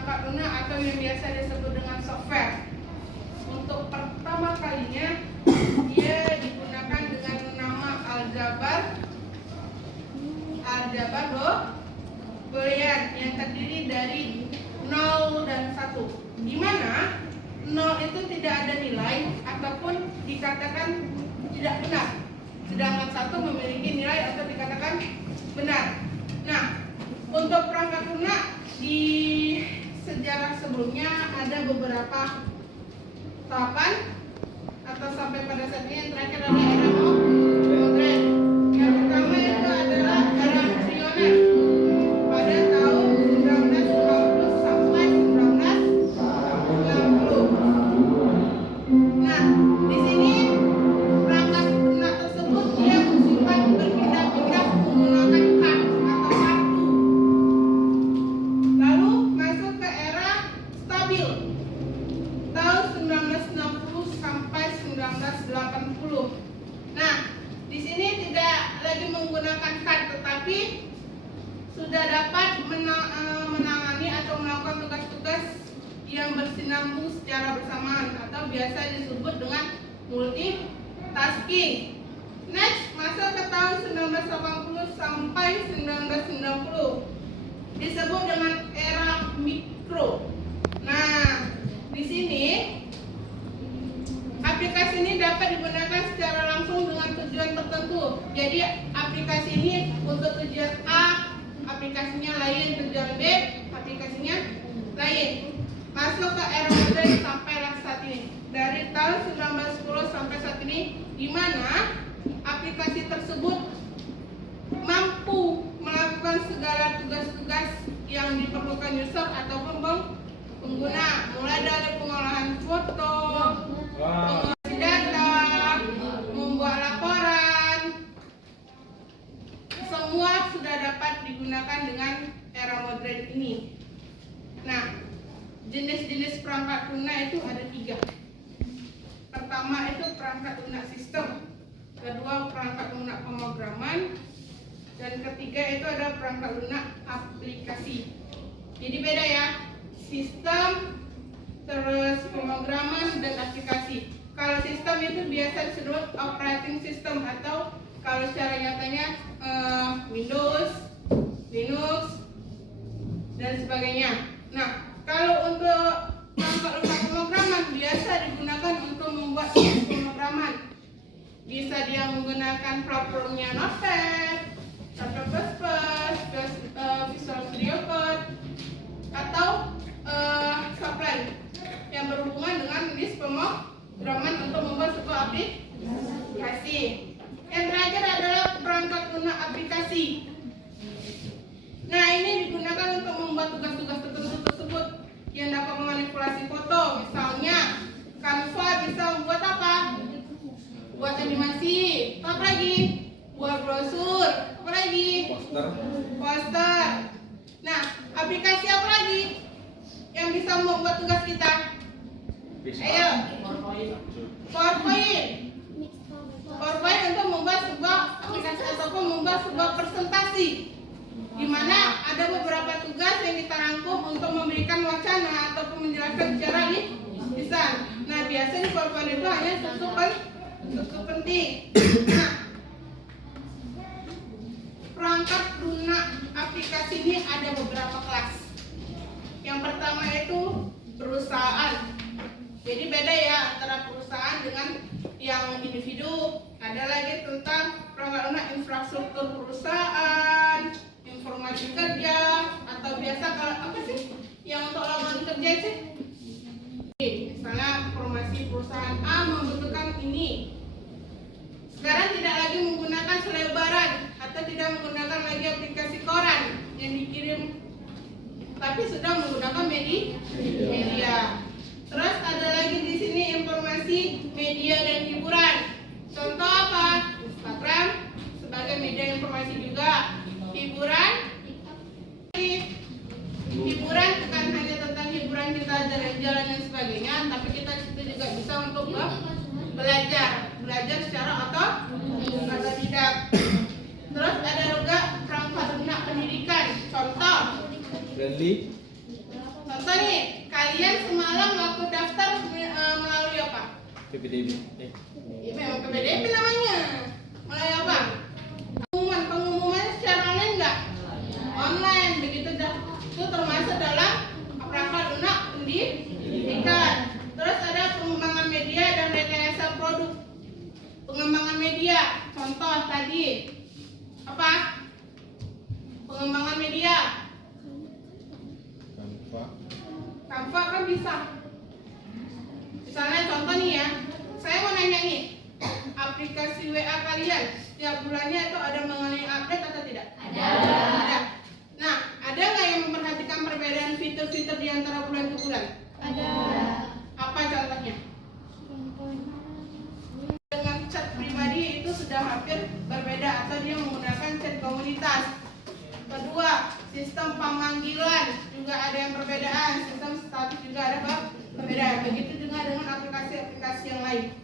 perangkat lunak atau yang biasa disebut dengan software. Untuk pertama kalinya dia digunakan dengan nama Aljabar Boolean yang terdiri dari 0 dan 1, di mana 0 itu tidak ada nilai ataupun dikatakan tidak benar, sedangkan 1 memiliki nilai atau dikatakan benar. Nah, untuk perangkat lunak di sejarah sebelumnya ada beberapa tahapan atau sampai pada saat ini. Yang terakhir adalah era modern. Yang pertama itu adalah era pioner pada tahun 1950 sampai 1960. Nah, di sini perangkat lunak tersebut dia bersifat berpindah-pindah menggunakan kartu atau kartu. Lalu masuk ke era stabil tahun 1960 sampai 1980. Nah, di sini tidak lagi menggunakan kartu, tetapi sudah dapat menangani atau melakukan tugas-tugas yang bersinambung secara bersamaan atau biasa disebut dengan multitasking. Next, masuk ke tahun 1980 sampai 1990. Disebut dengan era mikro. Nah, di sini aplikasi ini dapat digunakan secara langsung dengan tujuan tertentu. Jadi aplikasi ini untuk tujuan A, aplikasinya lain, tujuan B, aplikasinya lain. Masuk ke era modern sampailah saat ini. Dari tahun 1910 sampai saat ini, di mana aplikasi tersebut mampu melakukan segala tugas-tugas yang diperlukan user ataupun pengguna, mulai dari pengolahan foto, pengolahan data, membuat laporan, semua sudah dapat digunakan dengan era modern ini. Nah, jenis-jenis perangkat lunak itu ada 3. Pertama itu perangkat lunak sistem, kedua perangkat lunak pemrograman, dan ketiga itu ada perangkat lunak aplikasi. Jadi beda ya, sistem, terus pemrograman dan aplikasi. Kalau sistem itu biasa disebut operating system atau kalau secara nyatanya Windows, Linux, dan sebagainya. Nah, kalau untuk perangkat lunak pemrograman biasa digunakan untuk membuat pemrograman. Bisa dia menggunakan platformnya Notepad, Visual Studio Code, atau Sublime yang berhubungan dengan list pemrograman untuk membuat sebuah aplikasi. Yang terakhir adalah perangkat lunak aplikasi. Nah, ini digunakan untuk membuat tugas-tugas tertentu tersebut yang dapat memanipulasi foto. Misalnya, Canva bisa membuat apa? Buat animasi. Apa lagi? Buat brosur. Apa lagi? Poster. Nah, aplikasi apa lagi yang bisa membuat tugas kita? Ayo. PowerPoint untuk membuat sebuah aplikasi ataupun membuat sebuah presentasi, di mana ada beberapa tugas yang kita rangkum untuk memberikan wacana ataupun menjelaskan secara lisan. Nah, biasanya di PowerPoint itu hanya struktur penting. Nah, perangkat lunak aplikasi ini ada beberapa kelas. Yang pertama itu perusahaan. Jadi beda ya antara perusahaan dengan yang individu. Ada lagi tentang perangkat lunak infrastruktur perusahaan, informasi kerja, atau biasa kalau apa sih yang untuk lowongan kerja sih? Misalnya informasi perusahaan A membutuhkan ini. Sekarang tidak lagi menggunakan selebaran atau tidak menggunakan lagi aplikasi koran yang dikirim, tapi sudah menggunakan media. Terus ada lagi di sini informasi media dan hiburan. Contoh apa? Instagram sebagai media informasi juga. Hiburan bukan hanya tentang hiburan kita jalan-jalan dan sebagainya, tapi kita situ juga bisa untuk belajar secara otodidak. Terus ada juga perangkat lunak pendidikan. Contoh Contoh nih, kalian semalam waktu daftar melalui apa? PPDB. Ya, memang PPDB namanya. Melalui apa? Pengumuman secara online enggak? Online. Begitu itu termasuk dalam perangkat lunak pendidikan. Terus ada pengembangan media dan rekayasa produk. Pengembangan media, contoh tadi apa? Pengembangan media. Canva kan bisa. Misalnya contoh nih ya, saya mau nanya nih, aplikasi WA kalian setiap bulannya itu ada mengenai update atau tidak? Ada. Ada. Nah, ada nggak yang memperhatikan perbedaan fitur-fitur di antara bulan ke bulan? Ada. Apa contohnya? Dengan chat pribadi itu sudah hampir berbeda atau dia menggunakan chat komunitas. Kedua, sistem pemanggilan juga ada yang perbedaan, sistem status juga ada perbedaan. Begitu juga dengan aplikasi-aplikasi yang lain.